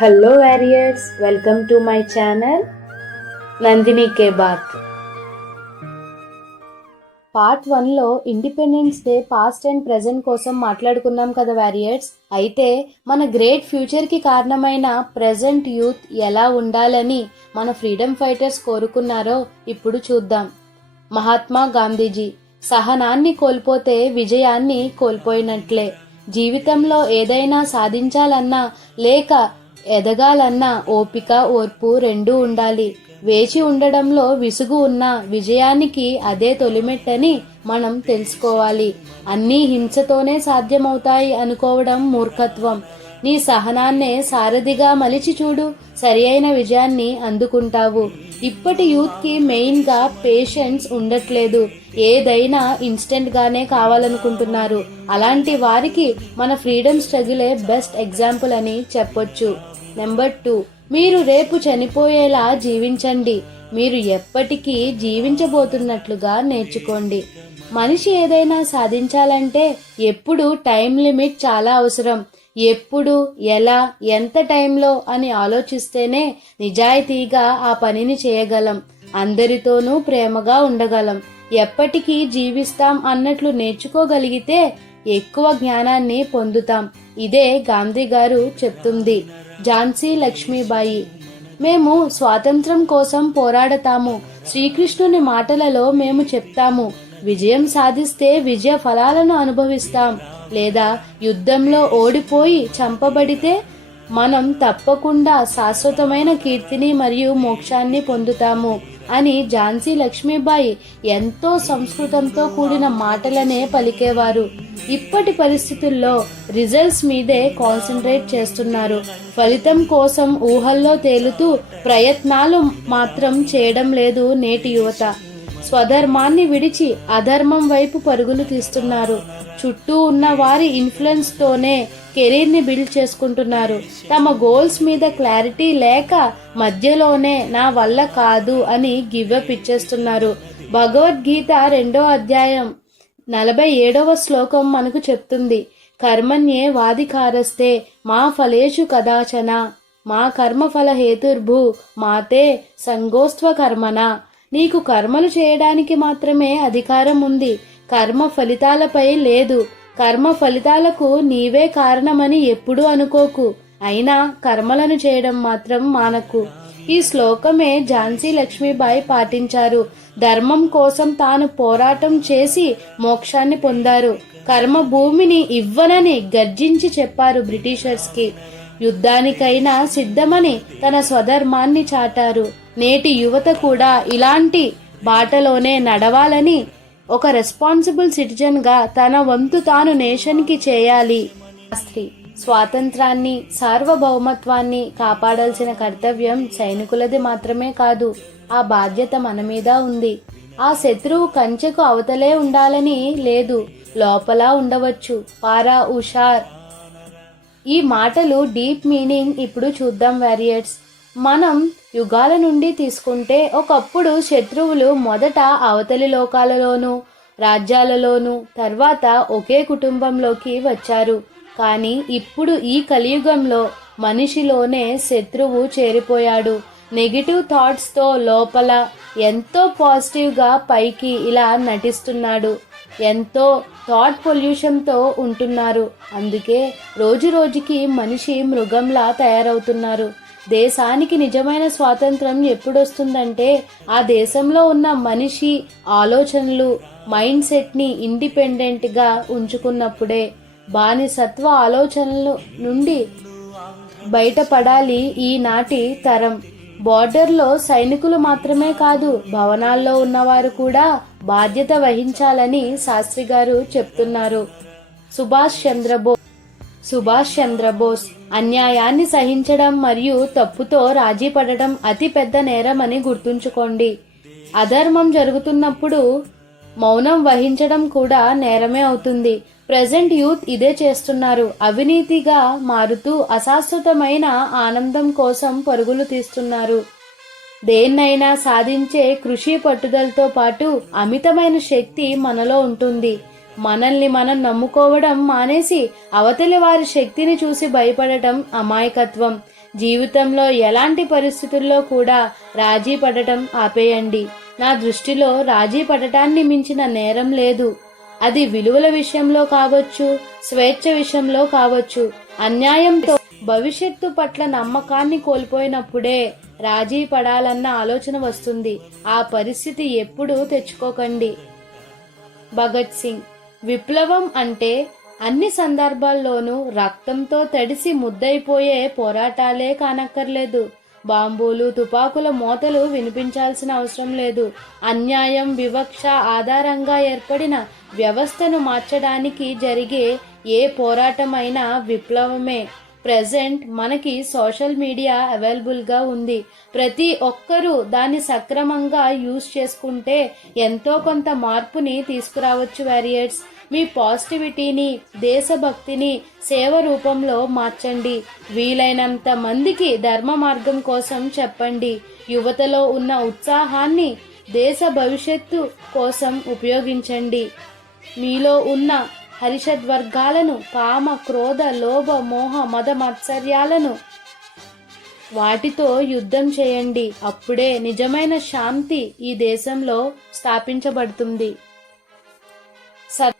Hello warriors, welcome to my channel Nandini కే బాత్. Part 1లో independence day past and present కోసం మాట్లాడుకున్నాం కదా వారియర్స్. అయితే మన గ్రేట్ ఫ్యూచర్కి కారణమైన ప్రెజెంట్ యూత్ ఎలా ఉండాలని మన ఫ్రీడమ్ ఫైటర్స్ కోరుకున్నారో ఇప్పుడు చూద్దాం. మహాత్మా గాంధీజీ, సహనాన్ని కోల్పోతే విజయాన్ని కోల్పోయినట్లే. జీవితంలో ఏదైనా సాధించాలన్నా లేక ఎదగాలన్నా ఓపిక, ఓర్పు రెండూ ఉండాలి. వేచి ఉండడంలో విసుగు ఉన్న విజయానికి అదే తొలిమెట్టని మనం తెలుసుకోవాలి. అన్నీ హింసతోనే సాధ్యమవుతాయి అనుకోవడం మూర్ఖత్వం. నీ సహనాన్నే సారథిగా మలిచి చూడు, సరి అయిన విజయాన్ని అందుకుంటావు. ఇప్పటి యూత్కి మెయిన్గా పేషెన్స్ ఉండట్లేదు. ఏదైనా ఇన్స్టెంట్ గానే కావాలనుకుంటున్నారు. అలాంటి వారికి మన ఫ్రీడమ్ స్ట్రగులే బెస్ట్ ఎగ్జాంపుల్ అని చెప్పొచ్చు. నెంబర్ 2, మీరు రేపు చనిపోయేలా జీవించండి. మీరు ఎప్పటికీ జీవించబోతున్నట్లుగా నేర్చుకోండి. మనిషి ఏదైనా సాధించాలంటే ఎప్పుడు టైం లిమిట్ చాలా అవసరం. ఎప్పుడు, ఎలా, ఎంత టైంలో అని ఆలోచిస్తేనే నిజాయితీగా ఆ పనిని చేయగలం. అందరితోనూ ప్రేమగా ఉండగలం. ఎప్పటికీ జీవిస్తాం అన్నట్లు నేర్చుకోగలిగితే ఎక్కువ జ్ఞానాన్ని పొందుతాం. ఇదే గాంధీ గారు చెప్తుంది. ఝాన్సీ లక్ష్మీబాయి, మేము స్వాతంత్రం కోసం పోరాడతాము. శ్రీకృష్ణుని మాటలలో మేము చెప్తాము, విజయం సాధిస్తే విజయ ఫలాలను అనుభవిస్తాం, లేదా యుద్ధంలో ఓడిపోయి చంపబడితే మనం తప్పకుండా శాశ్వతమైన కీర్తిని మరియు మోక్షాన్ని పొందుతాము అని ఝాన్సీ లక్ష్మీబాయి ఎంతో సంస్కృతంతో కూడిన మాటలనే పలికేవారు. ఇప్పటి పరిస్థితుల్లో రిజల్ట్స్ మీదే కాన్సన్ట్రేట్ చేస్తున్నారు. ఫలితం కోసం ఊహల్లో తేలుతూ ప్రయత్నాలు మాత్రం చేయడం లేదు నేటి యువత. స్వధర్మాన్ని విడిచి అధర్మం వైపు పరుగులు తీస్తున్నారు. చుట్టూ ఉన్న వారి ఇన్ఫ్లుయెన్స్ తోనే కెరీర్ని బిల్డ్ చేసుకుంటున్నారు. తమ గోల్స్ మీద క్లారిటీ లేక మధ్యలోనే నా వల్ల కాదు అని గివ్అప్ ఇచ్చేస్తున్నారు. భగవద్గీత 2వ అధ్యాయం 47వ శ్లోకం మనకు చెప్తుంది, కర్మణ్యే వాధికారస్తే మా ఫలేషు కదాచన మా కర్మఫల హేతుర్భూ మాతే సంగోస్త్వ కర్మణ. నీకు కర్మలు చేయడానికి మాత్రమే అధికారం ఉంది, కర్మ ఫలితాలపై లేదు. కర్మ ఫలితాలకు నీవే కారణమని ఎప్పుడూ అనుకోకు, అయినా కర్మలను చేయడం మాత్రం మానకు. ఈ శ్లోకమే ఝాన్సీ లక్ష్మీబాయి పాటించారు. ధర్మం కోసం తాను పోరాటం చేసి మోక్షాన్ని పొందారు. కర్మ భూమిని ఇవ్వనని గర్జించి చెప్పారు బ్రిటిషర్స్కి. యుద్ధానికైనా సిద్ధమని తన స్వధర్మాన్ని చాటారు. నేటి యువత కూడా ఇలాంటి బాటలోనే నడవాలని, ఒక రెస్పాన్సిబుల్ సిటిజన్గా తన వంతు తాను నేషన్కి చేయాలి. స్వాతంత్రాన్ని, సార్వభౌమత్వాన్ని కాపాడాల్సిన కర్తవ్యం సైనికులది మాత్రమే కాదు, ఆ బాధ్యత మన మీద ఉంది. ఆ శత్రువు కంచెకు అవతలే ఉండాలని లేదు, లోపల ఉండవచ్చు. పారా ఉషార్. ఈ మాటలు డీప్ మీనింగ్ ఇప్పుడు చూద్దాం వారియర్స్. మనం యుగాల నుండి తీసుకుంటే ఒకప్పుడు శత్రువులు మొదట అవతలి లోకాలలోనూ రాజ్యాలలోనూ తర్వాత ఒకే కుటుంబంలోకి వచ్చారు. కానీ ఇప్పుడు ఈ కలియుగంలో మనిషిలోనే శత్రువు చేరిపోయాడు. నెగిటివ్ థాట్స్తో లోపల ఎంతో పాజిటివ్గా పైకి ఇలా నటిస్తున్నాడు. ఎంతో థాట్ పొల్యూషన్తో ఉంటున్నారు. అందుకే రోజు రోజుకి మనిషి మృగంలా తయారవుతున్నారు. దేశానికి నిజమైన స్వాతంత్రం ఎప్పుడొస్తుందంటే ఆ దేశంలో ఉన్న మనిషి ఆలోచనలు, మైండ్ సెట్ని ఇండిపెండెంట్గా ఉంచుకున్నప్పుడే. బానిసత్వ ఆలోచనల నుండి బయటపడాలి ఈనాటి తరం. బార్డర్లో సైనికులు మాత్రమే కాదు, భవనాల్లో ఉన్నవారు కూడా బాధ్యత వహించాలని శాస్త్రి గారు చెప్తున్నారు. సుభాష్ చంద్రబోస్ అన్యాయాన్ని సహించడం మరియు తప్పుతో రాజీ పడడం అతి పెద్ద నేరం అని గుర్తుంచుకోండి. అధర్మం జరుగుతున్నప్పుడు మౌనం వహించడం కూడా నేరమే అవుతుంది. ప్రెజెంట్ యూత్ ఇదే చేస్తున్నారు. అవినీతిగా మారుతూ అశాశ్వతమైన ఆనందం కోసం పరుగులు తీస్తున్నారు. దేన్నైనా సాధించే కృషి పట్టుదలతో పాటు అమితమైన శక్తి మనలో ఉంటుంది. మనల్ని మనం నమ్ముకోవడం మానేసి అవతలి వారి శక్తిని చూసి భయపడటం అమాయకత్వం. జీవితంలో ఎలాంటి పరిస్థితుల్లో కూడా రాజీ పడటం ఆపేయండి. నా దృష్టిలో రాజీ పడటాన్ని మించిన నేరం లేదు. అది విలువల విషయంలో కావచ్చు, స్వేచ్ఛ విషయంలో కావచ్చు. అన్యాయంతో భవిష్యత్తు పట్ల నమ్మకాన్ని కోల్పోయినప్పుడే రాజీ పడాలన్న ఆలోచన వస్తుంది. ఆ పరిస్థితి ఎప్పుడూ తెచ్చుకోకండి. భగత్ సింగ్. విప్లవం అంటే అన్ని సందర్భాల్లోనూ రక్తంతో తడిసి ముద్దైపోయే పోరాటాలే కానక్కర్లేదు. బాంబులు, తుపాకుల మోతలు వినిపించాల్సిన అవసరం లేదు. అన్యాయం, వివక్ష ఆధారంగా ఏర్పడిన వ్యవస్థను మార్చడానికి జరిగే ఏ పోరాటమైనా విప్లవమే. ప్రెజెంట్ మనకి సోషల్ మీడియా అవైలబుల్గా ఉంది. ప్రతి ఒక్కరూ దాన్ని సక్రమంగా యూజ్ చేసుకుంటే ఎంతో కొంత మార్పుని తీసుకురావచ్చు వారియర్స్. మీ పాజిటివిటీని, దేశభక్తిని సేవ రూపంలో మార్చండి. వీలైనంత మందికి ధర్మ మార్గం కోసం చెప్పండి. యువతలో ఉన్న ఉత్సాహాన్ని దేశ భవిష్యత్తు కోసం ఉపయోగించండి. మీలో ఉన్న హరిషద్వర్గాలను, కామ, క్రోధ, లోభ, మోహ, మద మత్సర్యాలను వాటితో యుద్ధం చేయండి. అప్పుడే నిజమైన శాంతి ఈ దేశంలో స్థాపించబడుతుంది.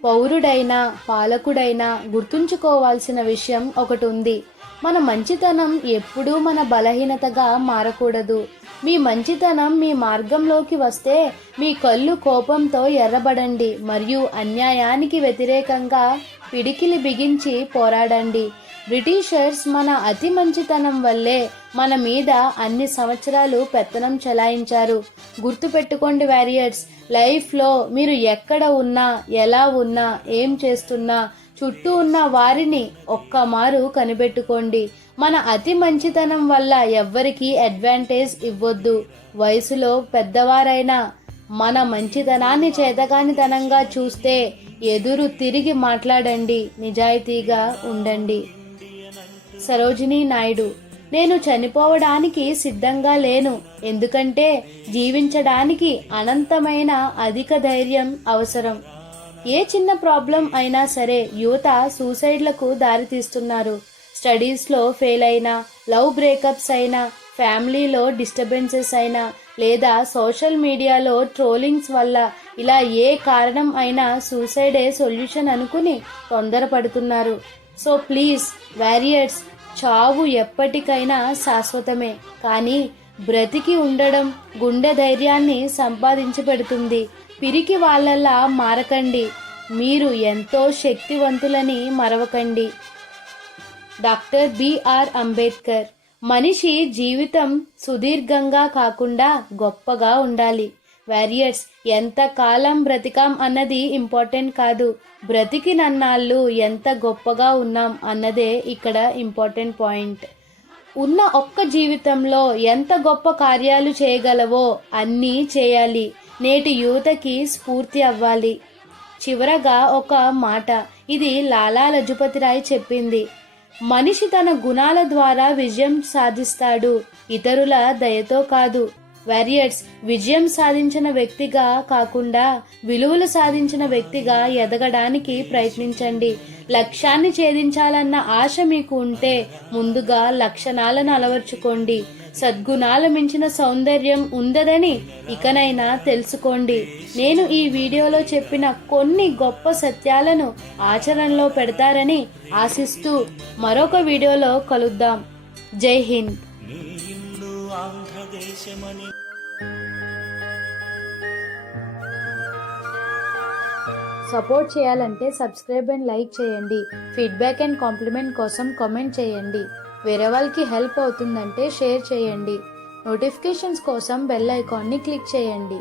పౌరుడైనా పాలకుడైనా గుర్తుంచుకోవాల్సిన విషయం ఒకటి ఉంది. మన మంచితనం ఎప్పుడూ మన బలహీనతగా మారకూడదు. మీ మంచితనం మీ మార్గంలోకి వస్తే మీ కళ్ళు కోపంతో ఎర్రబడండి మరియు అన్యాయానికి వ్యతిరేకంగా పిడికిలి బిగించి పోరాడండి. బ్రిటిషర్స్ మన అతి మంచితనం వల్లే మన మీద అన్ని సంవత్సరాలు పెత్తనం చెలాయించారు. గుర్తుపెట్టుకోండి వారియర్స్, లైఫ్లో మీరు ఎక్కడ ఉన్నా, ఎలా ఉన్నా, ఏం చేస్తున్నా చుట్టూ ఉన్న వారిని ఒక్కమారు కనిపెట్టుకోండి. మన అతి మంచితనం వల్ల ఎవ్వరికీ అడ్వాంటేజ్ ఇవ్వొద్దు. వయసులో పెద్దవారైనా మన మంచితనాన్ని చేతకానితనంగా చూస్తే ఎదురు తిరిగి మాట్లాడండి, నిజాయితీగా ఉండండి. సరోజినీ నాయుడు. నేను చనిపోవడానికి సిద్ధంగా లేను, ఎందుకంటే జీవించడానికి అనంతమైన అధిక ధైర్యం అవసరం. ఏ చిన్న ప్రాబ్లం అయినా సరే యువత సూసైడ్లకు దారితీస్తున్నారు. స్టడీస్లో ఫెయిల్ అయినా, లవ్ బ్రేకప్స్ అయినా, ఫ్యామిలీలో డిస్టర్బెన్సెస్ అయినా, లేదా సోషల్ మీడియాలో ట్రోలింగ్స్ వల్ల, ఇలా ఏ కారణం అయినా సూసైడే సొల్యూషన్ అనుకుని తొందరపడుతున్నారు. సో ప్లీజ్ వారియర్స్, చావు ఎప్పటికైనా శాశ్వతమే, కానీ బ్రతికి ఉండడం గుండె ధైర్యాన్ని సంపాదించి పెడుతుంది. పిరికి వాళ్ళలా మారకండి. మీరు ఎంతో శక్తివంతులని మరవకండి. Doctor B R Ambedkar. మనిషి జీవితం సుదీర్ఘంగా కాకుండా గొప్పగా ఉండాలి. వారియర్స్, ఎంత కాలం బ్రతికాం అన్నది ఇంపార్టెంట్ కాదు, బ్రతికినన్నాళ్ళు ఎంత గొప్పగా ఉన్నాం అన్నదే ఇక్కడ ఇంపార్టెంట్ పాయింట్. ఉన్న ఒక్క జీవితంలో ఎంత గొప్ప కార్యాలు చేయగలవో అన్నీ చేయాలి. నేటి యువతకి స్ఫూర్తి అవ్వాలి. చివరగా ఒక మాట, ఇది లాలా లజపతి రాయ్ చెప్పింది. మనిషి తన గుణాల ద్వారా విజయం సాధిస్తాడు, ఇతరుల దయతో కాదు. వారియర్స్, విజయం సాధించిన వ్యక్తిగా కాకుండా విలువలు సాధించిన వ్యక్తిగా ఎదగడానికి ప్రయత్నించండి. లక్ష్యాన్ని ఛేదించాలన్న ఆశ మీకు ఉంటే ముందుగా లక్షణాలను అలవర్చుకోండి. సద్గుణాల మించిన సౌందర్యం ఉందదని ఇకనైనా తెలుసుకోండి. నేను ఈ వీడియోలో చెప్పిన కొన్ని గొప్ప సత్యాలను ఆచరణలో పెడతారని ఆశిస్తూ మరొక వీడియోలో కలుద్దాం. జై హింద్. సపోర్ట్ చేయాలంటే సబ్స్క్రైబ్ అండ్ లైక్ చేయండి. ఫీడ్బ్యాక్ అండ్ కాంప్లిమెంట్ కోసం కామెంట్ చేయండి. వేరే వాళ్ళకి హెల్ప్ అవుతుందంటే షేర్ చేయండి. నోటిఫికేషన్స్ కోసం బెల్ ఐకాన్ని క్లిక్ చేయండి.